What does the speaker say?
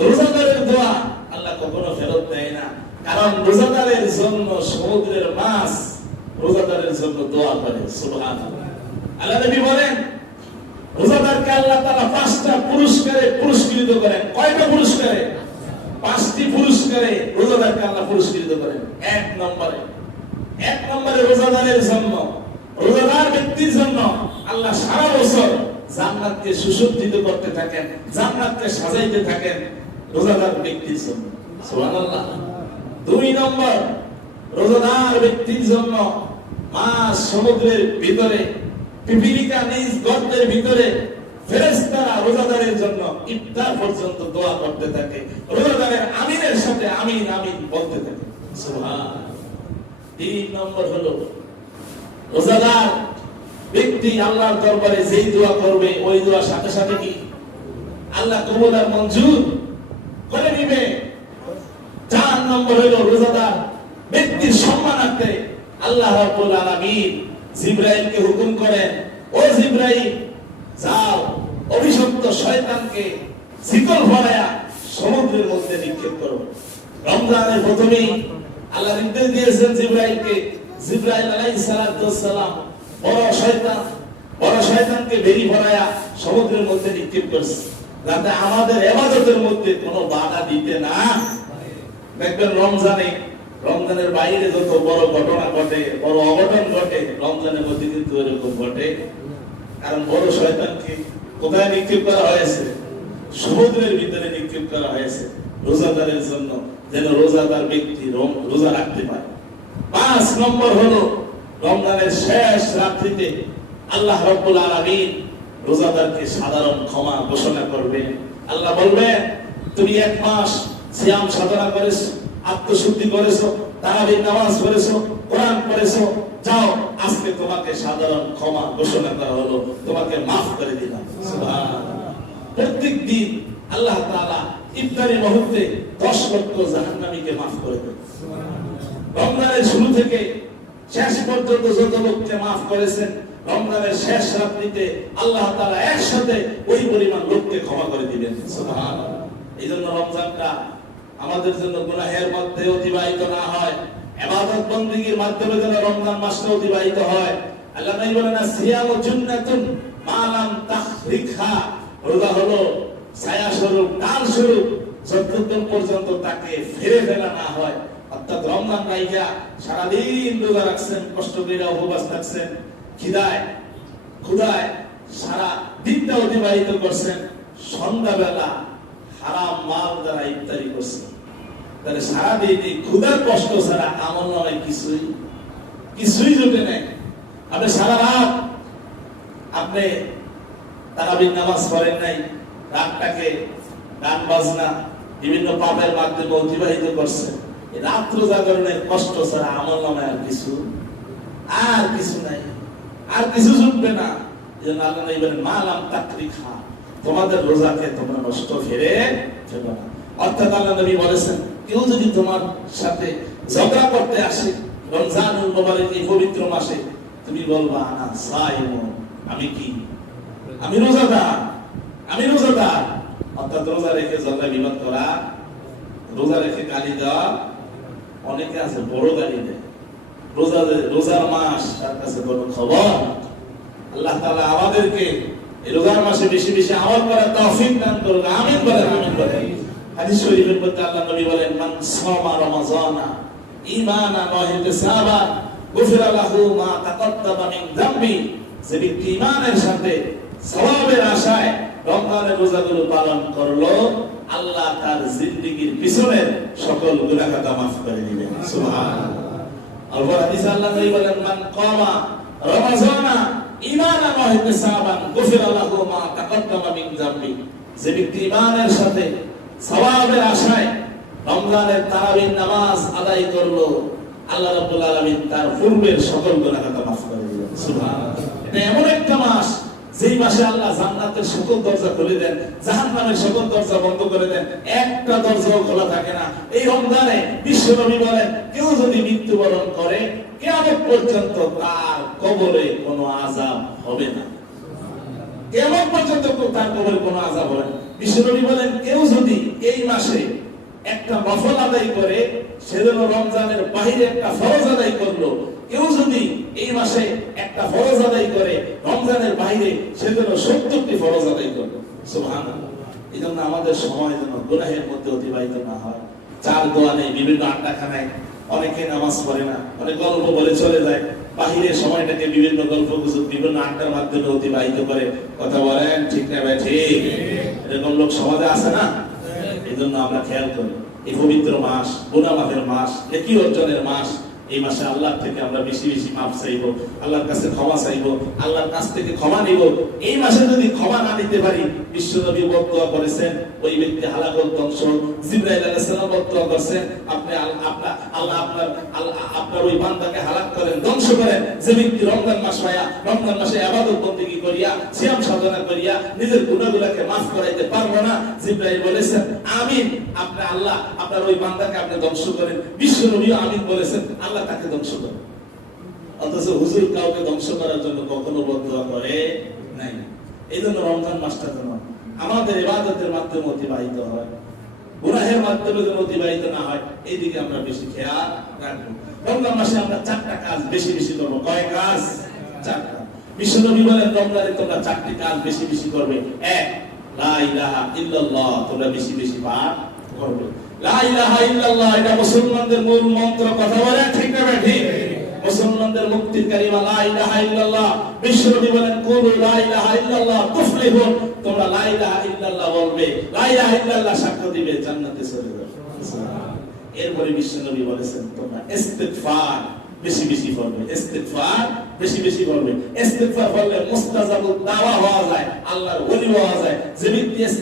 রোজাদারের দোয়া আল্লাহ কখনো ফেরত দেয় না, কারণ রোজাদারের জন্য সমুদ্রের মাছ রোজাদারের জন্য দোয়া করে। সুবহানাল্লাহ। আল্লাহ নবী বলেন রোজাদারকে আল্লাহ তাআলা 5টা পুরস্কারে পুরস্কৃত করেন। কয়টা পুরস্কারে? 5টি পুরস্কারে রোজাদারকে আল্লাহ পুরস্কৃত করেন। এক নম্বরে রোজাদারের জন্য, রোজাদার ব্যক্তির জন্য আল্লাহ সারা বছর জান্নাতকে সুসজ্জিত করতে থাকেন, জান্নাতকে সাজাইতে থাকেন রোজাদার ব্যক্তির জন্য। সুবহানাল্লাহ। 2 নম্বর, রোজাদার ব্যক্তির জন্য মাছ সমুদ্রের ভিতরে, পিপিলিকা নিজ গর্তের ভিতরে ফেরেশতারা রোজাদারের জন্য ইফতার পর্যন্ত দোয়া করতে থাকে, রোজাদারের আমিনের সাথে আমিন আমিন বলতে থাকে। সুবহানাল্লাহ। 3 নম্বর হলো রোজাদার ব্যক্তি আল্লাহর দরবারে যেই দোয়া করবে ওই দোয়ার সাথে সাথে কি আল্লাহ কবুল আর মঞ্জুর করে দিবে। 4 নম্বর হলো রোজাদার ব্যক্তির সম্মানার্থে আল্লাহ রাব্বুল আলামিন জিবরাইলকে হুকুম করেন, ও জিবরাইল যাও অভিশপ্ত শয়তানকে শিকল ভরায়া সমুদ্রের মধ্যে নিক্ষেপ করো। রমজানের প্রথমেই আল্লাহ নির্দেশ দিয়েছেন জিবরাইলকে, জিবরাইল আলাইহিস সালাতু ওয়াস সালাম বড় শয়তানকে বেরি ভরায়া সমুদ্রের মধ্যে নিক্ষেপ করছে, যাতে আমাদের ইবাদতের মধ্যে কোনো বাধা দিতে না। দেখবেন রমজানের বাইরে যত বড় ঘটনা ঘটে, বড় অঘটন ঘটে, রমজানের মধ্যে কিন্তু এরকম ঘটে। কারণ বড় শয়তানকে কোথায় নিক্ষেপ করা হয়েছে? সমুদ্রের ভিতরে নিক্ষেপ করা হয়েছে, রোজাদারের জন্য, যেন রোজাদার ব্যক্তি রোজা রাখতে পারে। 5 নম্বর হলো রমজানের শেষ রাত্রিতে আল্লাহ রাব্বুল আলামিন রোজাদারকে সাধারণ ক্ষমা ঘোষণা করবেন। আল্লাহ বলবেন, তুমি 1 মাস সিয়াম সাধনা করেছো, আত্মশুদ্ধি করেছো, তারাবির নামাজ পড়েছো, কোরআন পড়েছো, যাও আজকে তোমাকে সাধারণ ক্ষমা ঘোষণা করা হলো, তোমাকে মাফ করে দিলাম। সুবহানাল্লাহ। প্রত্যেক দিন আল্লাহ তাআলা ইফতারি মুহূর্তে 10 লক্ষ জাহান্নামীকে মাফ করে দেন। রমজানের শুরু থেকে শেষ পর্যন্ত যত লোককে মাফ করেছেন, রমজানের শেষ রাত্রিতে আল্লাহ তাআলা একসাথে ওই পরিমাণ লোককে ক্ষমা করে দিবেন। সুবহানাল্লাহ। এইজন্য রমজানটা আমাদের জন্য গুনাহের মধ্যে অতিবাহিত না হয়, ইবাদত বندگির মাধ্যমে যেন রমজান মাসটা অতিবাহিত হয়। আল্লাহ নবী বলেন, সিয়ামু জান্নাতুন মা লাম তাখরিখা, রোজা হলো ছায়া স্বরূপ, ডাল স্বরূপ, যতক্ষণ পর্যন্ত তাকে ফিরে ফেলা না হয়। অর্থাৎ রমজান রাইখা সারাদিন রোজা রাখছেন, কষ্ট করে উপবাস থাকছেন, ক্ষুধায় সারা দিনটা অতিবাহিত করছেন, সন্ধ্যাবেলা হারাম মাল দ্বারা ইফতারি করছেন, তাহলে সারাদিন এই ক্ষুধার কষ্ট ছাড়া আমল নামায় কিছুই জুটে নেই। আপনি সারা রাত আপনি তারাবির নামাজ পড়েন নাই, রাতটাকে গান বাজনা বিভিন্ন পাপের মাধ্যমে অতিবাহিত করছেন, রাত্র জাগরণের কষ্ট ছাড়া আমল নামায় আর কিছু নাই, আর কিছু জুটবে না। এজন্য আল্লাহ বলেন, মা লাম তাকরিখা, তোমাদের রোজাকে তোমরা নষ্ট ফেলে ফেলো না। অর্থাৎ আল্লাহ নবী বলেছেন, কেউ যদি তোমার সাথে ঝগড়া করতে আসে রমজানুল মুবারক এই পবিত্র মাসে, তুমি বলবা আনা সাইমুন, আমি রোজাদার। অর্থাৎ রোজা রেখে ঝগড়া বিবাদ করা, রোজা রেখে গালি দেওয়া, অনেকে আছে বড় গালি দেয়। রোজার মাস তার কাছে বড় খবর। আল্লাহ তাআলা আমাদেরকে এই রোজার মাসে বেশি বেশি আমল করার তৌফিক দান করুন। আমিন বলেন, আমিন বলেন। হাদিস শরীফের মধ্যে আল্লাহ নবী বলেন, মান সামা রমাযানা ঈমানান ওয়া ইহতিসাবান গুফিরা লাহু মা তাকাদ্দামা মিন যামবি, যে ব্যক্তি ঈমানের সাথে সওয়াবের আশায় রমজানের রোজাগুলো পালন করলো, আল্লাহ তার জিন্দেগীর পিছনের সকল গুনাহ খাতা মাফ করে দিবেন। সুবহানাল্লাহ। আর হাদিসে আল্লাহ নবী বলেন, মান কামা রমাযানা ঈমানান ওয়া ইহতিসাবান গুফিরা লাহু মা তাকাদ্দামা মিন যামবি, যে ব্যক্তি ঈমানের সাথে সওয়াবের আশায় রমজানের তারাবির নামাজ আদায় করলো, আল্লাহ রাব্বুল আলামিন তার পূর্বের সকল গুনাহ খাতা মাফ করে দিবেন। সুবহানাল্লাহ। এটা এমন একটা মাস যেই মাসে আল্লাহ জান্নাতের সকল দরজা খুলে দেন, জাহান্নামের সকল দরজা বন্ধ করে দেন, একটা দরজাও খোলা থাকে না। এই রমজানে বিশ্বনবী বলেন, কেউ যদি মৃত্যুবরণ করে কিয়ামত পর্যন্ত তার কবরে কোনো আযাব হবে না। কিয়ামত পর্যন্ত তার কবরে কোনো আযাব হবে না। বিশ্বনবী বলেন কেউ যদি এই মাসে একটা নফল আদায় করে সেজন্য রমজানের বাইরে একটা ফরজ আদায় করলো, কেউ যদি এই মাসে একটা ফরজ আদায় করে রমজানের বাইরে সেজন্য 70টি ফরজ আদায় করলো। সুবহানাল্লাহ। এই জন্য আমাদের সময় যেন গুনাহের মধ্যে অতিবাহিত না হয়। চার দোয়ানে বিভিন্ন আড্ডাখানায় অনেকে নামাজ পড়ে না, অনেক গল্প বলে চলে যায়, বাহিরের সময়টাকে বিভিন্ন গল্প গুজব বিভিন্ন আড্ডার মাধ্যমে অতিবাহিত করে। কথা বলেন ঠিক না ভাই? ঠিক। এরকম লোক সমাজে আছে না? এই জন্য আমরা খেয়াল করি এই পবিত্র মাস, গুনাহ মাফের মাস, নেকি অর্জনের মাস। এই মাসে আল্লাহ থেকে আমরা বেশি বেশি মাফ চাইবো, আল্লাহর কাছে ক্ষমা চাইবো, আল্লাহর কাছ থেকে ক্ষমা নিব। এই মাসে যদি ক্ষমা না নিতে পারি, বিশ্বনবী বদদুয়া করেছেন ওই ব্যক্তি হালাকত ধ্বংস। জিবরাইল আলাইহিস সালাম বদদুয়া করেছেন আপনি আল্লাহ আপনার ওই বান্দাকে হালাক করেন, ধ্বংস করেন। যে ব্যক্তি রমজান মাস পায়া রমজান মাসে ইবাদত বন্দেগী করিয়া সিয়াম সাধনা করিয়া নিজের গুনাহগুলোকে মাফ করাইতে পারবো না, জিবরাইল বলেছেন আমিন, আপনি আল্লাহ আপনার ওই বান্দাকে আপনি ধ্বংস করেন। বিশ্বনবী আমিন বলেছেন, আল্লাহ তাকে ধ্বংস করে। অথচ হুজুর কাউকে ধ্বংস করার জন্য কখনো বদদুয়া করে নাই। এই জন্য রমজান মাসটা যেন আমাদের ইবাদতের মাধ্যমে অতিবাহিত হয়, গুনাহের মাধ্যমে যেন অতিবাহিত না হয়, এই দিকে আমরা বেশি খেয়াল রাখবো। রমজান মাসে আমরা 4টা কাজ বেশি বেশি করবো। কয় কাজ? 4টা। বিশ্বনবী বলেন রমজানে তোমরা 4টি কাজ বেশি বেশি করবে। 1, লা ইলাহা ইল্লাল্লাহ, তোমরা বেশি বেশি পাঠ করবে। লা ইলাহা ইল্লাল্লাহ এটা মুসলমানদের মূল মন্ত্র। কথা বলেন ঠিক না ঠিক? মুসলমানদের মুক্তির কালিমা লা ইলাহা ইল্লাল্লাহ। বিশ্বনবী বলেন কুলু লা ইলাহা ইল্লাল্লাহ তুফলিহুন, তোমরা লা ইলাহা ইল্লাল্লাহ বলবে, লা ইলাহা ইল্লাল্লাহ সাক্ষ্য দিবে, জান্নাতে চলে যাবে। এরপরে বিশ্বনবী বলেছেন তোমরা ইস্তিগফার বেশি বেশি পড়বে, ইস্তিগফার বেশি বেশি পড়বে। ইস্তিগফার পড়লে মুস্তাজাবুদ দাওয়া হওয়া যায়, আল্লাহর ওলি হওয়া যায়। যে ব্যক্তি